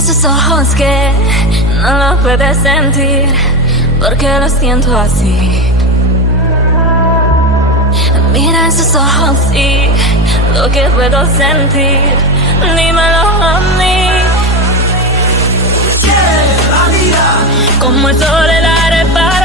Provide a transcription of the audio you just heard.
en sus ojos que no lo puedes sentir, porque lo siento así. Mira en sus ojos y lo que puedo sentir, dímelo a mí. Que la vida, Como el sol el aire para